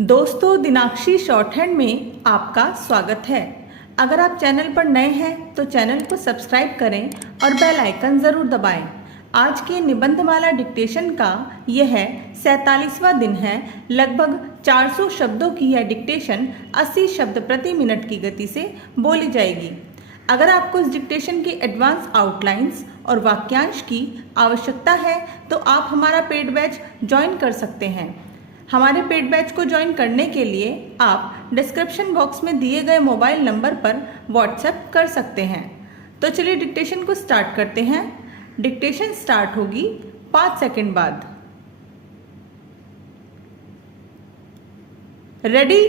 दोस्तों, दिनाक्षी short hand में आपका स्वागत है। अगर आप चैनल पर नए हैं तो चैनल को सब्सक्राइब करें और बेल आइकन ज़रूर दबाएं। आज के निबंधमाला डिक्टेशन का यह 47वां दिन है। लगभग 400 शब्दों की यह डिक्टेशन 80 शब्द प्रति मिनट की गति से बोली जाएगी। अगर आपको इस डिक्टेशन की एडवांस आउटलाइंस और वाक्यांश की आवश्यकता है तो आप हमारा पेड बैच ज्वाइन कर सकते हैं। हमारे पेड बैच को ज्वाइन करने के लिए आप डिस्क्रिप्शन बॉक्स में दिए गए मोबाइल नंबर पर व्हाट्सएप कर सकते हैं। तो चलिए डिक्टेशन को स्टार्ट करते हैं। डिक्टेशन स्टार्ट होगी 5 सेकंड बाद। Ready,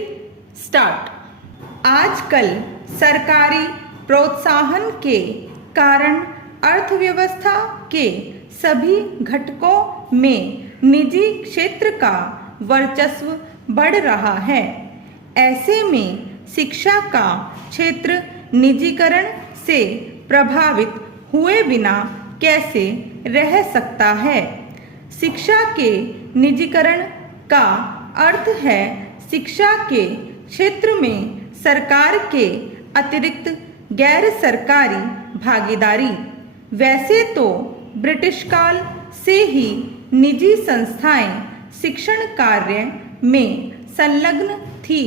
start. आजकल सरकारी प्रोत्साहन के कारण अर्थव्यवस्था के सभी घटकों में निजी क्षेत्र का वर्चस्व बढ़ रहा है। ऐसे में शिक्षा का क्षेत्र निजीकरण से प्रभावित हुए बिना कैसे रह सकता है। शिक्षा के निजीकरण का अर्थ है शिक्षा के क्षेत्र में सरकार के अतिरिक्त गैर सरकारी भागीदारी। वैसे तो ब्रिटिश काल से ही निजी संस्थाएं शिक्षण कार्य में संलग्न थी,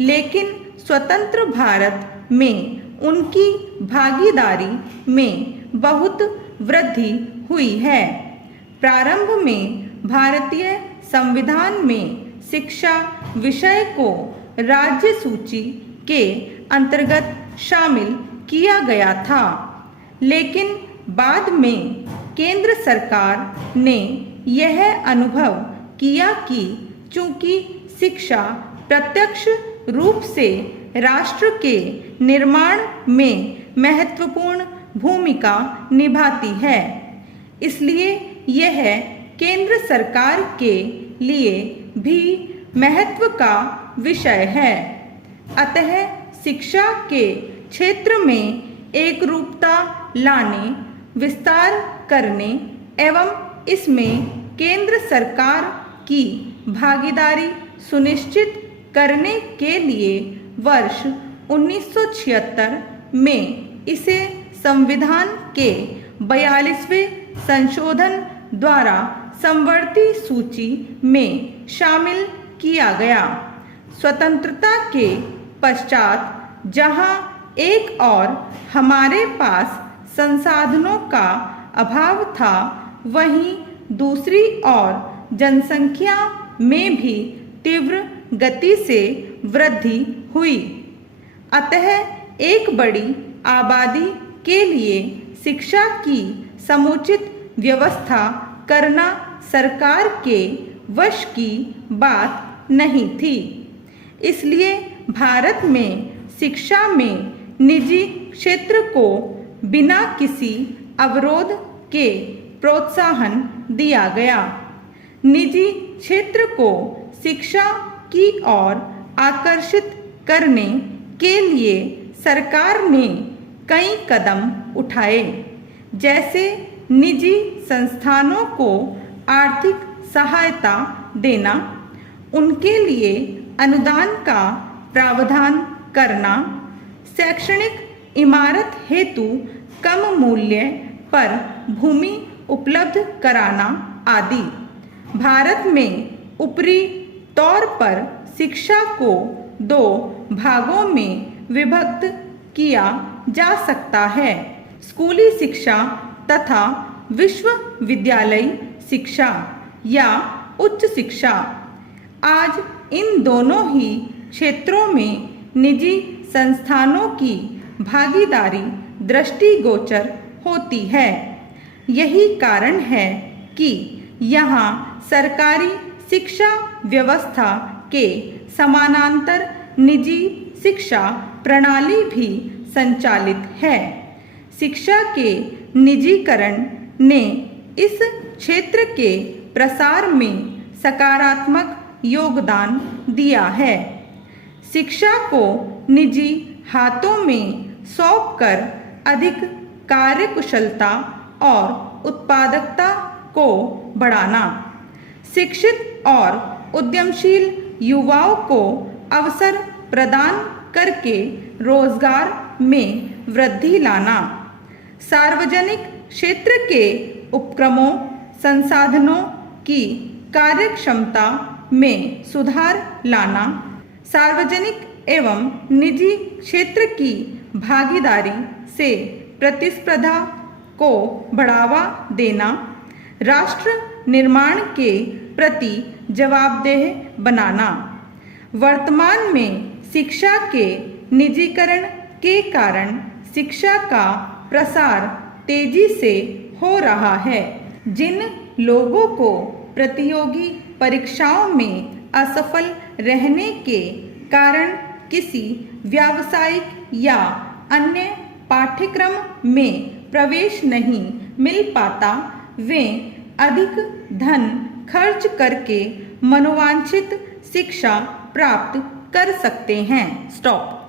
लेकिन स्वतंत्र भारत में उनकी भागीदारी में बहुत वृद्धि हुई है। प्रारंभ में भारतीय संविधान में शिक्षा विषय को राज्य सूची के अंतर्गत शामिल किया गया था, लेकिन बाद में केंद्र सरकार ने यह अनुभव किया कि चूंकि शिक्षा प्रत्यक्ष रूप से राष्ट्र के निर्माण में महत्वपूर्ण भूमिका निभाती है, इसलिए यह केंद्र सरकार के लिए भी महत्व का विषय है। अतः शिक्षा के क्षेत्र में एकरूपता लाने, विस्तार करने एवं इसमें केंद्र सरकार की भागीदारी सुनिश्चित करने के लिए वर्ष 1976 में इसे संविधान के 42वें संशोधन द्वारा समवर्ती सूची में शामिल किया गया। स्वतंत्रता के पश्चात जहां एक और हमारे पास संसाधनों का अभाव था, वहीं दूसरी ओर जनसंख्या में भी तीव्र गति से वृद्धि हुई। अतः एक बड़ी आबादी के लिए शिक्षा की समुचित व्यवस्था करना सरकार के वश की बात नहीं थी। इसलिए भारत में शिक्षा में निजी क्षेत्र को बिना किसी अवरोध के प्रोत्साहन दिया गया। निजी क्षेत्र को शिक्षा की ओर आकर्षित करने के लिए सरकार ने कई कदम उठाए, जैसे निजी संस्थानों को आर्थिक सहायता देना, उनके लिए अनुदान का प्रावधान करना, शैक्षणिक इमारत हेतु कम मूल्य पर भूमि उपलब्ध कराना आदि। भारत में ऊपरी तौर पर शिक्षा को 2 भागों में विभक्त किया जा सकता है, स्कूली शिक्षा तथा विश्वविद्यालयी शिक्षा या उच्च शिक्षा। आज इन दोनों ही क्षेत्रों में निजी संस्थानों की भागीदारी दृष्टिगोचर होती है। यही कारण है कि यहाँ सरकारी शिक्षा व्यवस्था के समानांतर निजी शिक्षा प्रणाली भी संचालित है। शिक्षा के निजीकरण ने इस क्षेत्र के प्रसार में सकारात्मक योगदान दिया है। शिक्षा को निजी हाथों में सौंपकर अधिक कार्यकुशलता और उत्पादकता को बढ़ाना, शिक्षित और उद्यमशील युवाओं को अवसर प्रदान करके रोजगार में वृद्धि लाना, सार्वजनिक क्षेत्र के उपक्रमों संसाधनों की कार्यक्षमता में सुधार लाना, सार्वजनिक एवं निजी क्षेत्र की भागीदारी से प्रतिस्पर्धा को बढ़ावा देना, राष्ट्र निर्माण के प्रति जवाबदेह बनाना। वर्तमान में शिक्षा के निजीकरण के कारण शिक्षा का प्रसार तेजी से हो रहा है। जिन लोगों को प्रतियोगी परीक्षाओं में असफल रहने के कारण किसी व्यावसायिक या अन्य पाठ्यक्रम में प्रवेश नहीं मिल पाता, वे अधिक धन खर्च करके मनोवांछित शिक्षा प्राप्त कर सकते हैं। स्टॉप।